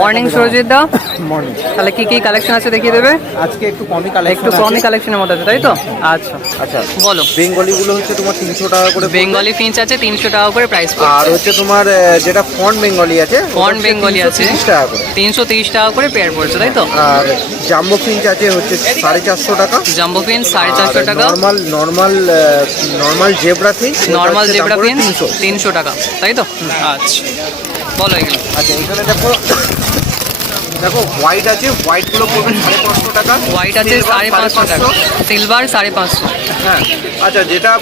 Morning Surajit দা। Morning. তাহলে কি কি কালেকশন আছে দেখিয়ে দেবে? আজকে একটু কমই কালেকশন, একটু কমই কালেকশনের মধ্যে আছে তাই তো? আচ্ছা আচ্ছা বলো। বেঙ্গলি গুলো হচ্ছে তোমার 300 টাকা করে। বেঙ্গলি ফিঞ্চ আছে 300 টাকা করে প্রাইস আর পড়ছে। হচ্ছে তোমার যেটা ফন্ট বেঙ্গলি আছে, ফন্ট বেঙ্গলি আছে 30 টাকা করে। 330 টাকা করে পেয়ার পড়ছে তাই তো? আর জাম্বো ফিঞ্চ আছে হচ্ছে 450 টাকা। জাম্বো ফিঞ্চ 450 টাকা। Normal zebra Finch, normal zebra Finch 300 টাকা তাই তো? আচ্ছা বলো এগুলো। আচ্ছা এখানে দেখো হোয়াইট আছে, হোয়াইট গুলো পড়বে 550 টাকা। হোয়াইট আছে 550 টাকা, সিলভার 550। হ্যাঁ আচ্ছা যেটা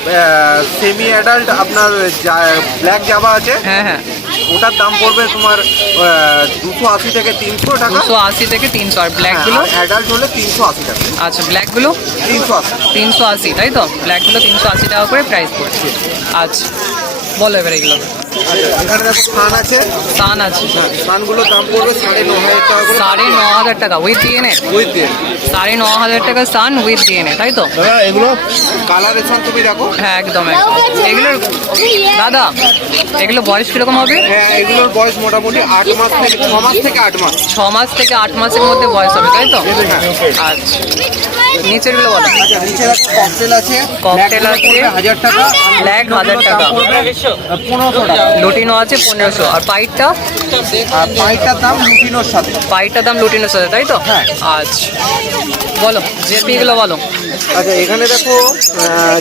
সেমি অ্যাডাল্ট আপনার ব্ল্যাক জাভা আছে, হ্যাঁ হ্যাঁ, ওটার দাম পড়বে তোমার 280 থেকে 300 টাকা। 280 থেকে 300। আর ব্ল্যাক গুলো? অ্যাডাল্ট হলে 380 টাকা। আচ্ছা ব্ল্যাক গুলো 380 তাই তো? ব্ল্যাক গুলো 380 টাকা করে প্রাইস পড়ছে। আচ্ছা বলো এবার এগুলো। আচ্ছা এখানে দেখো সান আছে, সান আছে, সানগুলোর দাম পড়বে 9,500 টাকা করে। 9,500 টাকা উইথ ডিএনএ? উইথ দিয়ে 9,500 টাকা সান উইথ ডিএনএ তাই তো? দাদা এগুলো কালারেশন তুমি দেখো। হ্যাঁ একদম একদম। এগুলোর দাদা এগুলো বয়স কিরকম হবে? হ্যাঁ এগুলোর বয়স মোটামুটি 6 মাস থেকে 8 মাস। 6 মাস থেকে 8 মাসের মধ্যে বয়স হবে তাই তো? আচ্ছা নিচের গুলো বলো। আচ্ছা নিচে দেখো ককটেল আছে, ককটেল আছে 1000 টাকা, ব্ল্যাক 1000 টাকা, 1500 টাকা। লুটিনো আছে 1500। আর পাইটটা? আর পাইটার দাম লুটিনোর সাথে। পাইটটার দাম লুটিনোর সাথে তাই তো? হ্যাঁ। আচ্ছা বলো জেপি গুলো বলো। আচ্ছা এখানে দেখো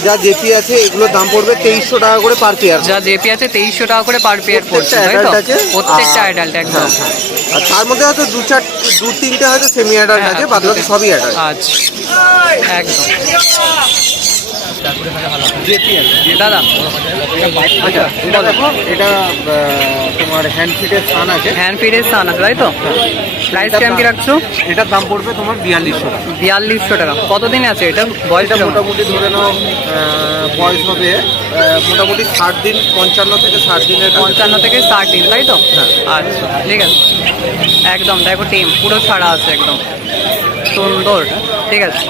যা জেপি আছে এগুলোর দাম পড়বে 2300 টাকা করে পার পেয়ার। যা জেপি আছে 2300 টাকা করে পার পেয়ার পড়ছে তাই তো? প্রত্যেকটা অ্যাডাল্ট একদম। আর তার মধ্যে হয়তো দু তিনটে হয়তো সেমি অ্যাডাল্ট আছে, বাদ বাকি সবই অ্যাডাল্ট। আচ্ছা একদম দাদা। আচ্ছা এটা দেখো এটা তোমার হ্যান্ড ফিটের সান আছে। হ্যান্ড ফিডের সান আছে তাই তো? প্রাইস কেমন কি রাখছো? এটার দাম পড়বে তোমার 4200 টাকা। 4200 টাকা। কতদিনে আছে এটা বয়স? মোটামুটি ধরে নাও বয়স হবে মোটামুটি 60 দিন, 55 থেকে 60 দিনের। 55 থেকে 60 দিন তাই তো? আচ্ছা ঠিক আছে একদম। দেখো টিম পুরো ছাড়া আছে একদম সুন্দর। ঠিক আছে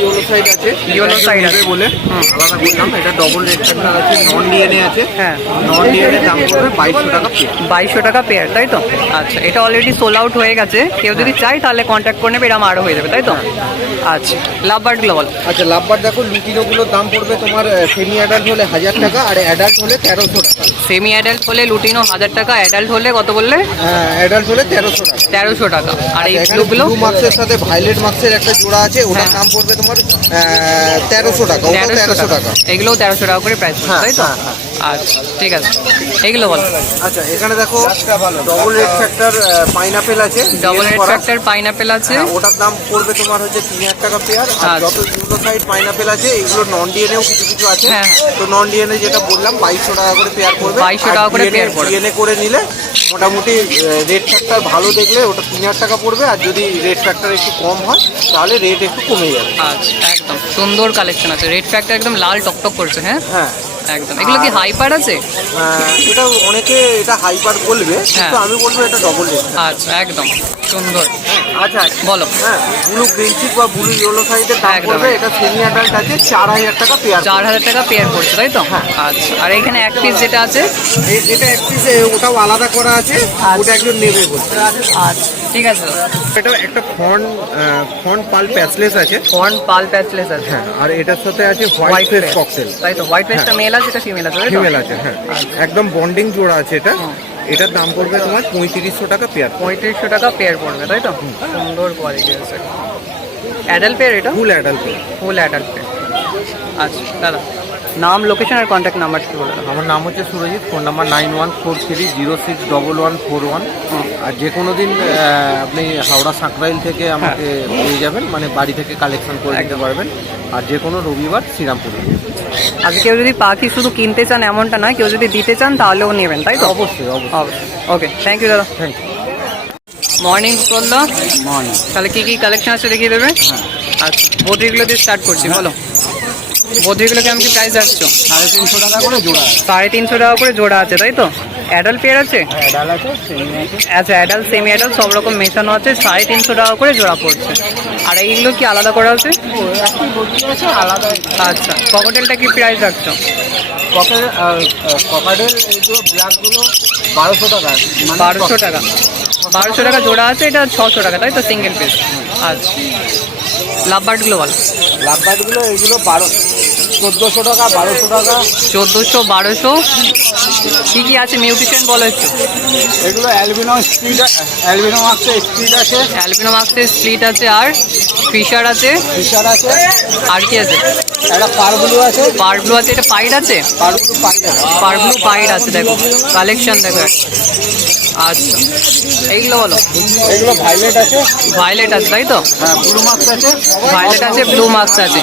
ইয়েলো সাইড আছে, ইয়েলো সাইড আছে বলে আলাদা করলাম। এটা ডবল রেড ফ্যাক্টর আছে, নন ডিএনএ আছে। হ্যাঁ নন ডিএনএ দাম পড়বে 2200 টাকা পেয়ার। 2200 টাকা পেয়ার তাই তো? আচ্ছা এটা অলরেডি সোল আউট হয়ে গেছে, কেউ যদি চায় তাহলে কন্ট্যাক্ট করে নেবে, এরকম আরও হয়ে যাবে তাই তো? আচ্ছা লাভবার্ড গ্লোবাল। আচ্ছা লাভবার দেখো লুটিনোগুলোর দাম পড়বে তোমার সেমি অ্যাডাল্ট হলে 1000 টাকা, আর অ্যাডাল্ট হলে 1300 টাকা। সেমি অ্যাডাল্ট হলে লুটিনো 1000 টাকা, অ্যাডাল্ট হলে কত বললে? অ্যাডাল্ট হলে 1300 টাকা। 1300 টাকা। আর এই এখানে ব্লুগুলো? ব্লু মার্কসের সাথে ভায়োলেট মার্কসের একটা জোড়া আছে, ওটার দাম পড়বে তোমার 1300 টাকা। ওটাও 1300 টাকা। এগুলোও 1300 টাকা করে প্রাইস তাই তো? আচ্ছা ঠিক আছে এগুলো বলো। আচ্ছা এখানে দেখো ডবল রেড ফ্যাক্টর পাইনাপেল আছে। ডবল রেড ফ্যাক্টর পাইনাপেল আছে, ওটার দাম পড়বে তোমার হচ্ছে 3000 টাকা পেয়ার। আর যত ইউনো সাইড পাইনাপেল আছে এগুলো নন ডিএনএও কিছু কিছু আছে। তো নন ডিএনএ যেটা বললাম 2200 টাকা করে পেয়ার পড়বে। 2200 টাকা করে পেয়ার পড়বে। ডিএনএ করে নিলে মোটামুটি রেড ফ্যাক্টর ভালো দেখলে ওটা 3000 টাকা পড়বে। আর যদি রেড ফ্যাক্টর একটু কম হয় তাহলে রেট একটু কমে যাবে। আচ্ছা একদম সুন্দর কালেকশন আছে। রেড ফ্যাক্টর একদম লাল টকটক করছে। হ্যাঁ হ্যাঁ একদম। এগুলো কি হাইপার আছে? এটা অনেকে এটা হাইপার বলবে, কিন্তু আমি বলবো এটা ডবল রেড। আচ্ছা একদম সুন্দর। আচ্ছা বলো। হ্যাঁ ব্লু গ্রিনচিক বা ব্লু ইয়েলো সাইডের দাম পড়বে, এটা সেমি অ্যাডাল্ট আছে 4000 টাকা পেয়ার। 4000 টাকা পেয়ার পড়ছে তাই তো? আচ্ছা আর এখানে এক পিস যেটা আছে এটা এক পিস, ওটাও আলাদা করা আছে, ওটা একজন নেবে বলছে। আচ্ছা ঠিক আছে। এটা একটা ফন্ট পাল প্যাচলেস আছে। ফন্ট পাল প্যাচলেস আছে। হ্যাঁ আর এটার সাথে আছে হোয়াইট ফেস ককটেল তাই তো? হোয়াইট ফেসটা মেল আছে, এটা ফিমেল আছে? ফিমেল আছে হ্যাঁ। একদম বন্ডিং জোড়া আছে এটা। এটার দাম পড়বে তোমার 3500 টাকা পেয়ার। 3500 টাকা পেয়ার পড়বে তাই তো? সুন্দর কোয়ালিটি আছে। অ্যাডাল্ট পেয়ার এটা? Full adult pair. Full adult pair. আচ্ছা দাদা নাম, লোকেশন আর কন্ট্যাক্ট নাম্বার কি বলবেন? আমার নাম হচ্ছে সুরজিৎ, ফোন নাম্বার 9143061141। আর যে কোনো দিন আপনি হাওড়া সাঁকরাইল থেকে আমাকে পেয়ে যাবেন, মানে বাড়ি থেকে কালেকশন করে দিতে পারবেন। আর যে কোনো রবিবার শ্রীরামপুরে। আচ্ছা কেউ যদি পাখি শুধু কিনতে চান এমনটা নয়, কেউ যদি দিতে চান তাহলেও নেবেন তাই তো? অবশ্যই অবশ্যই। ওকে থ্যাংক ইউ দাদা। Thank you. মর্নিং প্রদা। মর্নিং। তাহলে কি কি কালেকশন আছে দেখিয়ে দেবে? আচ্ছা বদ্রিগুলো দিয়ে স্টার্ট করছি, বলো। বদ্রিগুলো কেমন কি প্রাইস রাখছো? 350 টাকা করে জোড়া। 350 টাকা করে জোড়া আছে তাই তো? অ্যাডাল্ট পেয়ার আছে? আচ্ছা অ্যাডাল্ট সেমি অ্যাডাল্ট সব রকম মেশানো আছে, 350 টাকা করে জোড়া পড়ছে। আর এইগুলো কি আলাদা করা আছে? আলাদা। আচ্ছা ককটেলটা কি প্রাইস রাখছো? ককাটেল এইগুলো ব্ল্যাকগুলো 1200 টাকা। 1200 টাকা। 1200 টাকা জোড়া আছে, এটা 600 টাকা তাই তো সিঙ্গেল পিস। আচ্ছা, লাভবার্ডগুলো বলো। লাভবার্ডগুলো এগুলো 1400 টাকা, 1200 টাকা। 1400, 1200। কী কী আছে মিউটেশন বলো একটু। এগুলো অ্যালবিনো স্প্লিট, অ্যালবিনো আছে, স্প্লিট আছে, অ্যালবিনো মাস্কে স্প্লিট আছে, আর ফিশার আছে, ফিশার আছে, আর কি আছে? একটা পারব্লু আছে। পারব্লু আছে, এটা পাইড আছে। পারব্লু পাইড আছে। পারব্লু পাইড আছে, দেখো কালেকশন দেখো একটা। আচ্ছা, এইগুলো বলো। এগুলো ভাইলেট আছে। ভায়োলেট আছে তাই তো? হ্যাঁ, ব্লু মাস্ক আছে। ভায়োলেট আছে, ব্লু মাস্ক আছে।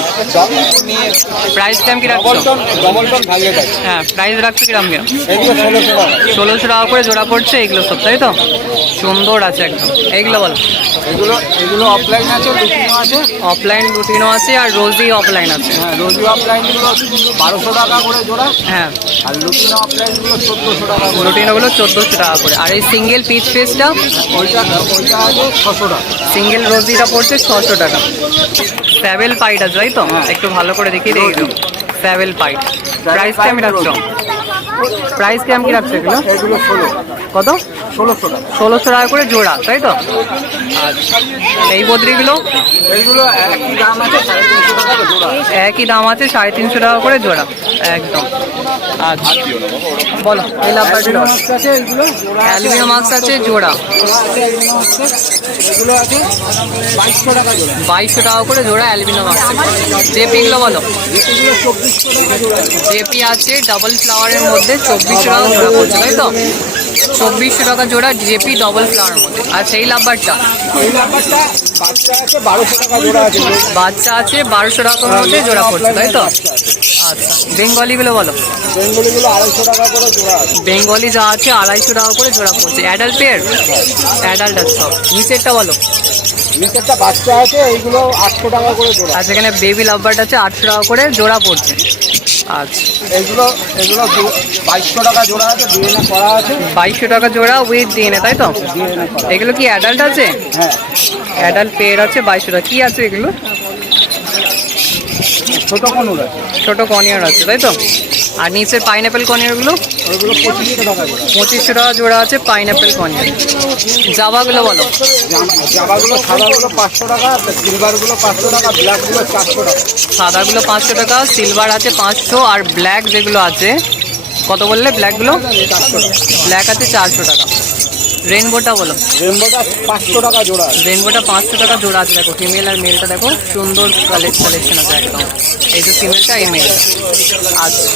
প্রাইস কেমন কি রাখছো? ডবল টোন ভাইলেট আছে। হ্যাঁ, প্রাইস রাখছো কিরম কিরম? এগুলো 1600 টাকা। 1600 টাকা করে জোড়া পড়ছে এগুলো সব তাই তো? সুন্দর আছে একদম। এইগুলো বলো। এগুলো এগুলো অফলাইন আছে, লুটিনো আছে। অফলাইন লুটিনো আছে, আর রোজি অফলাইন আছে। হ্যাঁ, রোজি অফলাইনগুলো 1200 টাকা করে জোড়া। হ্যাঁ, আর লুটিনো অফলাইনগুলো 1400 টাকা করে। লুটিনোগুলো 1400 টাকা করে। আর এই সিঙ্গেল পিচ পেসটা, ওইটা আছে 600 টাকা। সিঙ্গেল রোজিটা পড়ছে 600 টাকা। স্যাভেল পাইট আছে তাই তো? একটু ভালো করে দেখিয়ে দিয়ে দিও। স্যাভেল পাইট। প্রাইস কেমন রাখছো? প্রাইস কেমন কি রাখছো এগুলো? এগুলো 16। কত? 1600 টাকা। 1600 টাকা করে জোড়া তাই তো? আচ্ছা, এই বদ্রিগুলো এইগুলো একই দাম আছে, 350 টাকা করে জোড়া। একই দাম আছে, 350 টাকা করে জোড়া একদম। আচ্ছা, বলো এই লাভবার্ডগুলো। মাস্ক আছে, এইগুলো জোড়া। অ্যালুমিনিয়াম মাস্ক আছে জোড়া, এগুলো আছে 2200 টাকা জোড়া। 2200 টাকা করে জোড়া অ্যালুমিনিয়াম মাস্ক। জেপিগুলো বলো। এগুলো 2400 টাকা জোড়া। জেপি আছে ডাবল ফ্লাওয়ারের মধ্যে, 2400 টাকা জোড়া পড়ছে তাই তো? 2400 টাকা জোড়া জেপি ডবল ফ্লাওয়ারের মধ্যে। আর সেই লাভবারটা এই নাম্বারটা বাচ্চা আছে 1200 টাকা জোড়া আছে। বাচ্চা আছে 1200 টাকার মধ্যে জোড়া পড়ছে তাই তো? আচ্ছা, বেঙ্গলিগুলো বলো। বেঙ্গলিগুলো 250 টাকা করে জোড়া আছে। বেঙ্গলি যা আছে 250 টাকা করে জোড়া পড়ছে। অ্যাডাল্ট পেয়ার, অ্যাডাল্ট আছে সব। নিচেরটা বলো। নিচেরটা বাচ্চা আছে, এইগুলো 800 টাকা করে জোড়া। আর সেখানে বেবি লাভবার্ড আছে 800 টাকা করে জোড়া পড়ছে। আচ্ছা, এগুলো এগুলো 2200 টাকা জোড়া আছে, ডিএনএ করা আছে। 2200 টাকা জোড়া উইথ ডিএনএ তাই তো? ডিএনএ করা। এগুলো কি অ্যাডাল্ট আছে? হ্যাঁ, অ্যাডাল্ট পেয়ার আছে 2200 টাকা। কি আছে এগুলো? ছোট কনুর আছে। ছোট কনিয়ার আছে তাই তো? আর নিচের পাইনঅ্যাপেল কনিয়ারগুলো ওইগুলো 2500 টাকা জোড়া। 2500 টাকা জোড়া আছে পাইনঅ্যাপেল কনিয়ার। জাভাগুলো বলো। জামাগুলো সাদাগুলো 500 টাকা, সিলভারগুলো 500 টাকা, ব্ল্যাকগুলো 400 টাকা। সাদাগুলো 500 টাকা, সিলভার আছে 500, আর ব্ল্যাক যেগুলো আছে কত বললে? ব্ল্যাকগুলো 400 টাকা। ব্ল্যাক আছে 400 টাকা। রেনবোটা বলো। রেনবোটা 500 টাকা জোড়া আছে। রেনবোটা 500 টাকা জোড়া আছে। দেখো ফিমেল আর মেলটা দেখো, সুন্দর কালেকশন আছে একদম। এই যে ফিমেলটা, এই মেলটা। আচ্ছা,